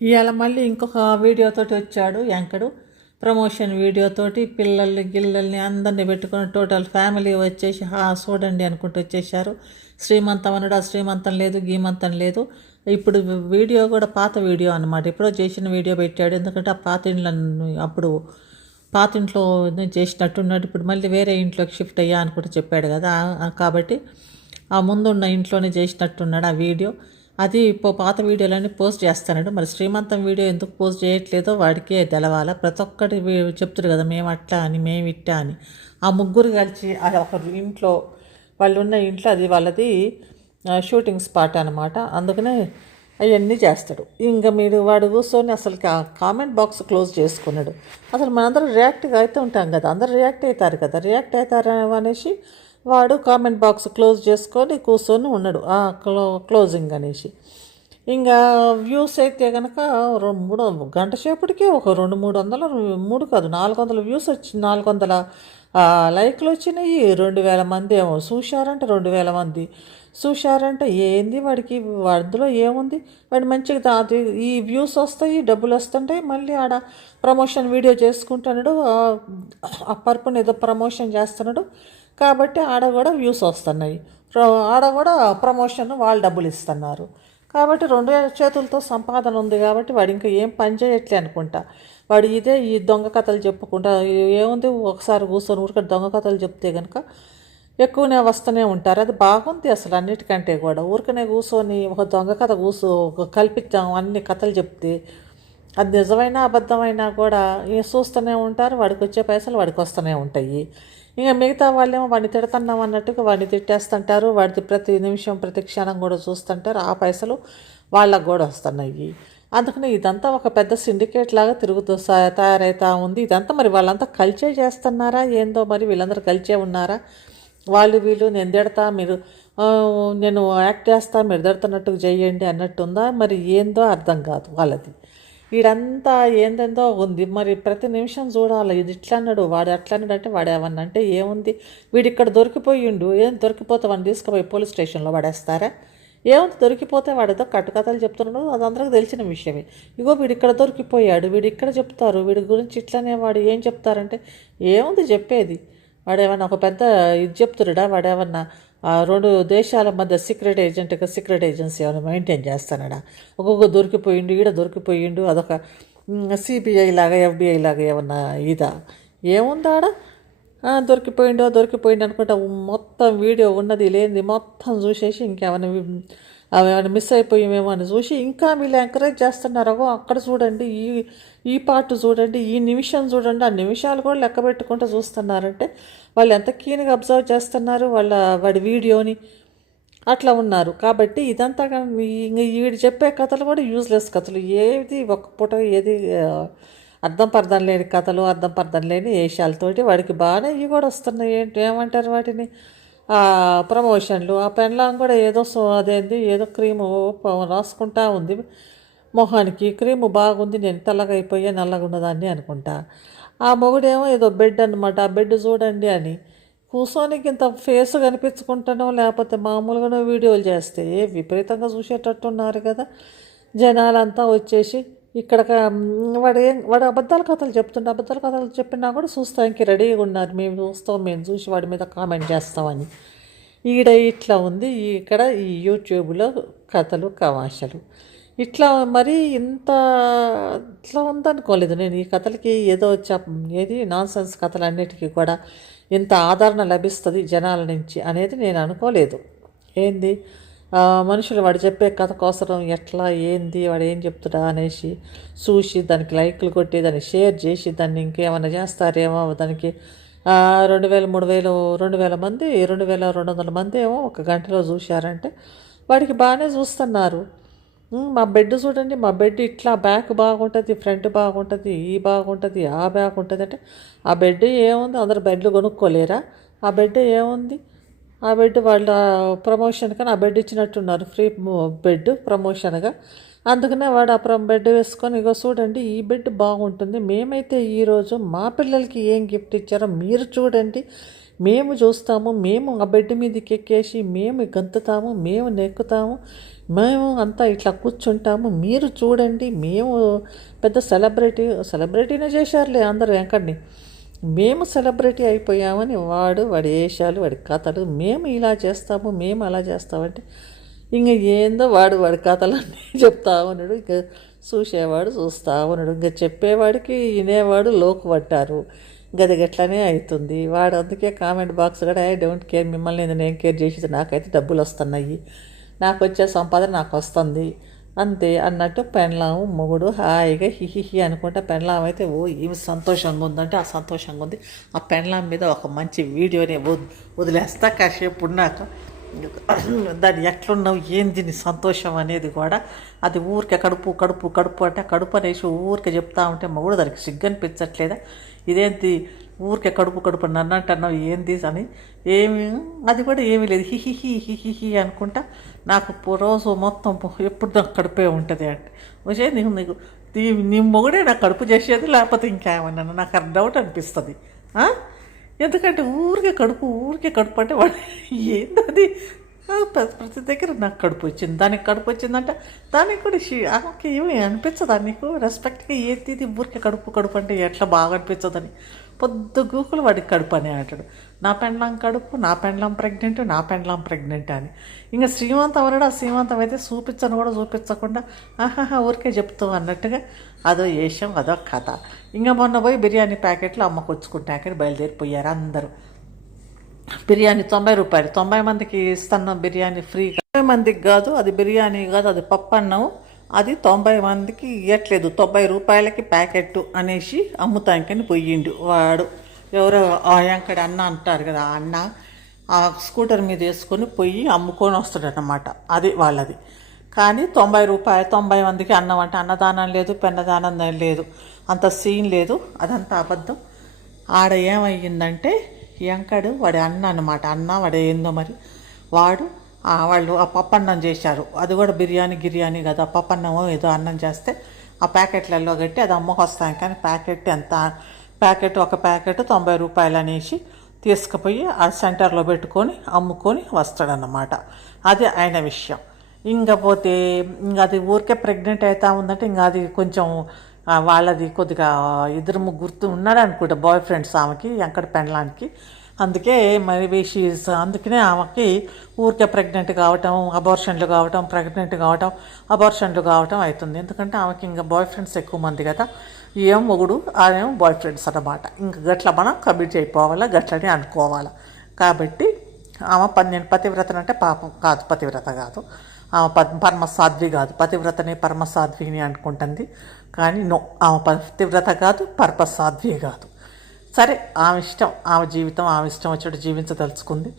ఇవాళ మళ్ళీ ఇంకొక వీడియోతోటి వచ్చాడు యాంకరు. ప్రమోషన్ వీడియోతోటి గిల్లల్ని అందరినీ పెట్టుకొని టోటల్ ఫ్యామిలీ వచ్చేసి చూడండి అనుకుంటూ వచ్చేసారు. శ్రీమంతం అనడా శ్రీమంతం లేదు, గీమంతం లేదు. ఇప్పుడు వీడియో కూడా పాత వీడియో అనమాట, ఎప్పుడో చేసిన వీడియో పెట్టాడు. ఎందుకంటే ఆ పాత ఇండ్లను అప్పుడు పాత ఇంట్లో చేసినట్టున్నాడు. ఇప్పుడు మళ్ళీ వేరే ఇంట్లోకి షిఫ్ట్ అయ్యా అనుకుంటూ చెప్పాడు కదా, కాబట్టి ఆ ముందున్న ఇంట్లోనే చేసినట్టున్నాడు ఆ వీడియో. అది పాత వీడియోలన్నీ పోస్ట్ చేస్తాడు. మరి శ్రీమంతం వీడియో ఎందుకు పోస్ట్ చేయట్లేదో వాడికే తెలవాలా. ప్రతి ఒక్కటి చెప్తారు కదా, మేము అట్లా అని, మేము ఇట్టా అని. ఆ ముగ్గురు కలిసి ఒక ఇంట్లో, వాళ్ళు ఉన్న ఇంట్లో అది వాళ్ళది షూటింగ్ స్పాట్ అనమాట. అందుకనే అవన్నీ చేస్తాడు. ఇంకా వాడు కూర్చొని అసలు కామెంట్ బాక్స్ క్లోజ్ చేసుకున్నాడు. అసలు మనందరం రియాక్ట్గా అయితే ఉంటాం కదా, అందరూ రియాక్ట్ అవుతారు కదా, రియాక్ట్ అవుతారు అనేసి వాడు కామెంట్ బాక్స్ క్లోజ్ చేసుకొని కూర్చొని ఉన్నాడు క్లోజింగ్ అనేసి. ఇంకా వ్యూస్ అయితే కనుక 3 గంట సేపటికి ఒక 200-300 కాదు 400 వ్యూస్ వచ్చి 400 లైక్లు వచ్చినాయి. 2000 మంది ఏమో చూశారంట, 2000 మంది చూశారంట. ఏంది వాడికి, అందులో ఏముంది, వాడు మంచిగా ఈ వ్యూస్ వస్తాయి, డబ్బులు వస్తుంటాయి. మళ్ళీ ఆడ ప్రమోషన్ వీడియో చేసుకుంటున్నాడు, ఆ పర్పుని ఏదో ప్రమోషన్ చేస్తున్నాడు కాబట్టి ఆడ కూడా వ్యూస్ వస్తున్నాయి, ఆడ కూడా ప్రమోషన్ వాళ్ళు డబ్బులు ఇస్తున్నారు. కాబట్టి 2 చేతులతో సంపాదన ఉంది కాబట్టి వాడు ఇంకా ఏం పని చేయట్లే అనుకుంటా. వాడు ఇదే ఈ దొంగ కథలు చెప్పుకుంటా ఏముంది, ఒకసారి కూర్చొని ఊరికే దొంగ కథలు చెప్తే కనుక ఎక్కువనే వస్తూనే ఉంటారు. అది బాగుంది అసలు అన్నిటికంటే కూడా. ఊరికనే కూర్చొని ఒక దొంగ కథ కల్పించాం అన్ని కథలు చెప్తే అది నిజమైనా అబద్ధమైనా కూడా చూస్తూనే ఉంటారు. వాడికి వచ్చే పైసలు వాడికి వస్తూనే ఉంటాయి. ఇంకా మిగతా వాళ్ళేమో వాడిని తిడుతున్నాం అన్నట్టుగా వాడిని తిట్టేస్తుంటారు. వాడికి ప్రతి నిమిషం ప్రతి క్షణం కూడా చూస్తుంటారు. ఆ పైసలు వాళ్ళకు కూడా వస్తున్నాయి. అందుకని ఇదంతా ఒక పెద్ద సిండికేట్ లాగా తయారవుతూ ఉంది. ఇదంతా మరి వాళ్ళంతా కలిసే చేస్తున్నారా ఏందో, మరి వీళ్ళందరూ కలిసే ఉన్నారా, వాళ్ళు వీళ్ళు నేను తిడతా నేను యాక్ట్ చేస్తా మీరు తిడుతున్నట్టుగా చేయండి అన్నట్టుందా, మరి ఏందో అర్థం కాదు వాళ్ళది. వీడంతా ఏందేందో ఉంది. మరి ప్రతి నిమిషం చూడాలి, ఇది ఇట్లా అన్నాడు వాడు అట్లా అన్నాడు అంటే వాడు ఏమన్నా అంటే ఏముంది, వీడు ఇక్కడ దొరికిపోయిండు, ఏం దొరికిపోతే వాడిని తీసుకుపోయి పోలీస్ స్టేషన్లో పడేస్తారా, ఏముంది దొరికిపోతే వాడేదో కట్టుకథలు చెప్తున్నాడు, అది అందరికి తెలిసిన విషయమే. ఇగో వీడు ఇక్కడ దొరికిపోయాడు, వీడు ఇక్కడ చెప్తారు, వీడి గురించి ఇట్లనే వాడు ఏం చెప్తారంటే ఏముంది చెప్పేది. వాడేమన్నా ఒక పెద్ద ఇది చెప్తురుడా, వాడేమన్నా 2 దేశాల మధ్య సీక్రెట్ ఏజెన్సీ ఏమైనా మెయింటైన్ చేస్తానడా. ఒక్కొక్క దొరికిపోయిండు, ఈడ దొరికిపోయిండు, అదొక సిబిఐ లాగా ఎఫ్బిఐ లాగా ఏమన్నా ఇదా, ఏముందాడ దొరికిపోయిండు అనుకుంటా మొత్తం వీడియో ఉన్నది లేనిది మొత్తం చూసేసి అవేమైనా మిస్ అయిపోయామేమో అని చూసి ఇంకా వీళ్ళు ఎంకరేజ్ చేస్తున్నారు. అక్కడ చూడండి, ఈ పార్ట్ చూడండి, ఈ నిమిషం చూడండి, ఆ నిమిషాలు కూడా లెక్క పెట్టుకుంటూ చూస్తున్నారంటే వాళ్ళు ఎంత కీన్గా అబ్జర్వ్ చేస్తున్నారు వాడి వీడియోని, అట్లా ఉన్నారు. కాబట్టి ఇదంతా వీడు చెప్పే కథలు కూడా యూజ్లెస్ కథలు, ఏది ఒక్క పూట ఏది అర్థం పర్థం లేని కథలు, అర్థం పర్థం లేని వేషాలతోటి వాడికి బాగానే ఇవి కూడా వస్తున్నాయి. ఏమంటారు వాటిని, ప్రమోషన్లు. ఆ పెన్లాం కూడా అదేంది ఏదో క్రీము రాసుకుంటా ఉంది మొహానికి, క్రీము బాగుంది, నేను తెల్లగా అయిపోయా నల్లగా ఉన్నదాన్ని అనుకుంటా. ఆ మొగుడేమో ఏదో బెడ్ అనమాట, ఆ బెడ్ చూడండి అని కూర్చోనికి ఇంత ఫేస్ కనిపించుకుంటానో లేకపోతే మామూలుగానో వీడియోలు చేస్తే విపరీతంగా చూసేటట్టున్నారు కదా జనాలంతా వచ్చేసి. ఇక్కడ వాడు అబద్ధాల కథలు చెప్తుంటే అబద్ధాల కథలు చెప్పినా కూడా చూస్తానికి రెడీగా ఉన్నారు, మేము చూసి వాడి మీద కామెంట్ చేస్తామని. ఈడ ఇట్లా ఉంది ఇక్కడ ఈ యూట్యూబ్లో కథలు కవాషలు ఇట్లా. మరి ఇంత ఇట్లా ఉందనుకోలేదు నేను. ఈ కథలకి ఏదో ఏది నాన్సెన్స్ కథలన్నిటికీ కూడా ఇంత ఆదరణ లభిస్తుంది జనాల నుంచి అనేది నేను అనుకోలేదు. ఏంది మనుషులు వాడు చెప్పే కథ కోసం ఎట్లా ఏంది వాడు ఏం చెప్తుడా అనేసి చూసి దానికి లైక్లు కొట్టి దాన్ని షేర్ చేసి దాన్ని ఇంకేమైనా చేస్తారేమో, దానికి 2000 3000 2000 మంది 2200 మంది ఏమో ఒక గంటలో చూశారంటే వాడికి బాగానే చూస్తున్నారు. మా బెడ్ చూడండి, మా బెడ్ ఇట్లా బ్యాక్ బాగుంటుంది, ఫ్రంట్ బాగుంటుంది, బాగుంటుంది, బ్యాక్ ఉంటుంది అంటే ఆ బెడ్ ఏముంది, అందరు బెడ్లు కొనుక్కోలేరా, ఆ బెడ్ ఏముంది, ఆ బెడ్ వాళ్ళ ప్రమోషన్ కానీ ఆ బెడ్ ఇచ్చినట్టున్నారు, ఫ్రీ బెడ్ ప్రమోషన్గా. అందుకనే వాడు ఆ బెడ్ వేసుకొని ఇగో చూడండి ఈ బెడ్ బాగుంటుంది, మేమైతే ఈరోజు మా పిల్లలకి ఏం గిఫ్ట్ ఇచ్చారో మీరు చూడండి, మేము చూస్తాము, మేము ఆ బెడ్ మీదకి ఎక్కేసి మేము గంతుతాము, మేము నెక్కుతాము, మేము అంతా ఇట్లా కూర్చుంటాము, మీరు చూడండి, మేము పెద్ద సెలబ్రిటీనే చేశారులే అందరూ వెంకటని. మేము సెలబ్రిటీ అయిపోయామని వాడి వేషాలు, వాడి కథలు, మేము ఇలా చేస్తాము, మేము అలా చేస్తామంటే ఇంక ఏందో వాడి కథలన్నీ చెప్తా ఉన్నాడు. ఇంక చూసేవాడు చూస్తూ ఉన్నాడు. ఇంకా చెప్పేవాడికి వినేవాడు లోకు పట్టారు. గది గట్లనే అవుతుంది. వాడు అందుకే కామెంట్ బాక్స్ కూడా ఐ డోంట్ కేర్, మిమ్మల్ని నేను కేర్ చేసేది, నాకైతే డబ్బులు వస్తున్నాయి, నాకు వచ్చే సంపాదన నాకు వస్తుంది అంతే అన్నట్టు పెండ్లాము మొగుడు హాయిగా హిహిహి అనుకుంటా. పెండ్లాం అయితే ఏమి సంతోషంగా ఉందంటే ఆ సంతోషంగా ఉంది. ఆ పెండ్లాం మీద ఒక మంచి వీడియోని వదిలేస్తా కాసేపు ఉన్నాక. దాన్ని ఎట్లున్నావు ఏంది నీ సంతోషం అనేది కూడా అది ఊరికే కడుపు కడుపు కడుపు అంటే కడుపు అనేసి ఊరికే చెప్తా ఉంటే మొగుడు దానికి సిగ్గనిపించట్లేదా? ఇదేంటి ఊరికే కడుపు కడుపు నన్ను అంటున్నావు ఏంది అని. ఏమి అది కూడా ఏమీ లేదు, హిహిహి హిహిహి అనుకుంటా. నాకు రోజు మొత్తం ఎప్పుడు నాకు కడుపే ఉంటుంది అంటే వచ్చే నీకు నీ మొగుడే నాకు కడుపు చేసేది లేకపోతే ఇంకేమన్నా నాకు డౌట్ అనిపిస్తుంది. ఎందుకంటే ఊరికే కడుపు అంటే వాడు ఏంటది ప్రతి దగ్గర నాకు కడుపు వచ్చింది, దానికి కడుపు వచ్చిందంటే దానికి కూడా ఆమెకి ఏమి అనిపించదా నీకు రెస్పెక్ట్గా ఏది ఊరికే కడుపు అంటే ఎట్లా బాగా అనిపించదని పొద్దు గూకులు వాడికి కడుపు అని అంటాడు. నా పెండ్లాం కడుపు, నా పెండ్లాం ప్రెగ్నెంట్ అని. ఇంకా శ్రీమంతం అన్నాడు. ఆ శ్రీమంతం అయితే చూపించకుండా ఆహాహా ఊరికే చెప్తావు అన్నట్టుగా అదో వేషం, అదో కథ. ఇంకా మొన్న పోయి బిర్యానీ ప్యాకెట్లు అమ్మకొచ్చుకుంటాకని బయలుదేరిపోయారు అందరూ. బిర్యానీ 90 రూపాయలు, 90 మందికి ఇస్తున్నాం బిర్యానీ ఫ్రీగా. 90 మందికి కాదు అది బిర్యానీ కాదు, అది పప్పు అన్నం. అది 90 మందికి ఇవ్వట్లేదు, 90 రూపాయలకి ప్యాకెట్ అనేసి అమ్ముతానికని పోయిండు వాడు. ఎవరో ఆ యాంకడి అన్న అంటారు కదా, ఆ అన్న ఆ స్కూటర్ మీద వేసుకొని పోయి అమ్ముకొని వస్తాడనమాట. అది వాళ్ళది. కానీ 90 రూపాయలు, 90 మందికి అన్నం అంటే అన్నదానం లేదు, పెన్నదానం లేదు, అంత సీన్ లేదు, అదంతా అబద్ధం. ఆడ ఏమయ్యిందంటే యాంకడు వాడి అన్న అనమాట. వాడు ఏందో మరి వాడు వాళ్ళు ఆ పప్పన్నం చేశారు. అది కూడా బిర్యానీ కదా, పప్పన్నమో ఏదో అన్నం చేస్తే ఆ ప్యాకెట్లలో కట్టి అది అమ్మకొస్తాను. కానీ ప్యాకెట్ ఒక ప్యాకెట్ 90 రూపాయలు అనేసి తీసుకుపోయి ఆ సెంటర్లో పెట్టుకొని అమ్ముకొని వస్తాడన్నమాట. అది ఆయన విషయం. ఇంకపోతే ఇంకా అది ఊరికే ప్రెగ్నెంట్ అవుతా ఉందంటే ఇంకా అది కొంచెం వాళ్ళది కొద్దిగా 2-3 ఉన్నాడు అనుకుంటా బాయ్ ఫ్రెండ్స్ ఆమెకి, వెంకట పెండ్లానికి. అందుకే మరి అందుకనే ఆమెకి ఊరికే ప్రెగ్నెంట్ కావటం, అబార్షన్లు కావటం అవుతుంది. ఎందుకంటే ఆమెకి ఇంకా బాయ్ ఫ్రెండ్స్ ఎక్కువ మంది కదా, ఏం మొగుడు ఆమెం బాయ్ ఫ్రెండ్స్ అన్నమాట. ఇంకా గట్ల మనం కమిట్ అయిపోవాలా, గట్లని అనుకోవాలా. కాబట్టి ఆమె నేను పతివ్రతనంటే పాపం కాదు, పతివ్రత కాదు, ఆమె పరమసాధ్వి కాదు, పతివ్రతని పరమసాధ్విని అనుకుంటుంది. కానీ ఆమె పతివ్రత కాదు, పరమసాధ్వి కాదు. సరే ఆమె ఇష్టం, ఆమె జీవితం ఆమె ఇష్టం వచ్చేటట్టు జీవించదలుచుకుంది.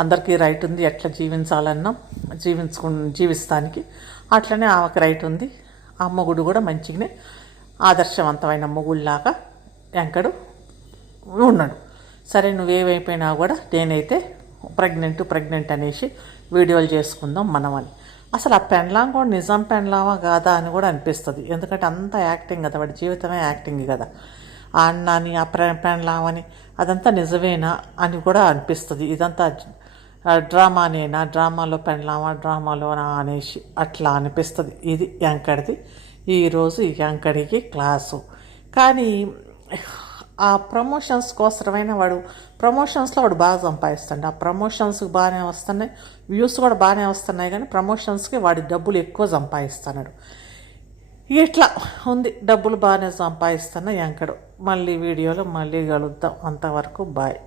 అందరికీ రైట్ ఉంది ఎట్లా జీవించాలన్నా జీవిస్తానికి. అట్లనే ఆమెకు రైట్ ఉంది. ఆ మొగుడు కూడా మంచిగానే ఆదర్శవంతమైన మొగుళ్ళలాగా వెంకడు ఉన్నాడు. సరే నువ్వేమైపోయినా కూడా నేనైతే ప్రెగ్నెంట్ అనేసి వీడియోలు చేసుకుందాం మనమని. అసలు ఆ పెండ్లాం కూడా నిజం పెండ్లామా కాదా అని కూడా అనిపిస్తుంది. ఎందుకంటే అంతా యాక్టింగ్ కదా, వాడి జీవితమే యాక్టింగ్ కదా. ఆ అన్నాని ఆ పెండ్లామని అదంతా నిజమేనా అని కూడా అనిపిస్తుంది. ఇదంతా డ్రామానేనా, డ్రామాలో పెండ్లామా, డ్రామాలోనా అనేసి అట్లా అనిపిస్తుంది. ఇది యాంకర్ది ఈరోజు ఈ యాంకర్కి క్లాసు. కానీ ఆ ప్రమోషన్స్ కోసమైనా ప్రమోషన్స్లో వాడు బాగా సంపాదిస్తాడు. ఆ ప్రమోషన్స్కి బాగానే వస్తున్నాయి, వ్యూస్ కూడా బాగానే వస్తున్నాయి. కానీ ప్రమోషన్స్కి వాడి డబ్బులు ఎక్కువ సంపాదిస్తున్నాడు. ఇట్లా ఉంది, డబ్బులు బాగానే సంపాదిస్తున్న యాంకడు. మళ్ళీ వీడియోలో మళ్ళీ కలుద్దాం. అంతవరకు బాయ్.